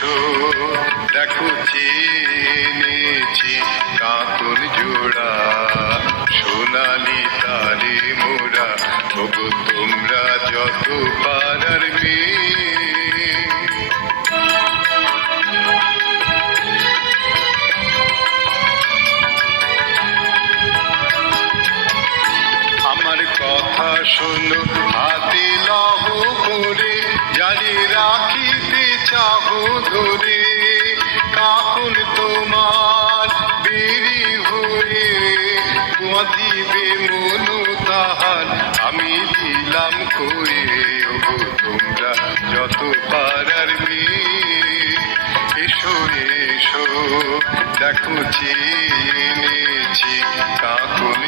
এসো দেখো চিনেছি কাকুন জোড়া সোনালি তারে মোরা ওগো তোমরা যত পাড়ার মেয়ে আমার কথা শোনো হাতে লহ করে জানি রাখিতে চাহো ধরে কাকুন তোমার বেরি হয়ে বাঁধিবে মনো তাহার আমি দিলাম কয়ে ওগো তোমরা যত পাড়ার মেয়ে এসো এসো দেখো চিনেছি কাকুন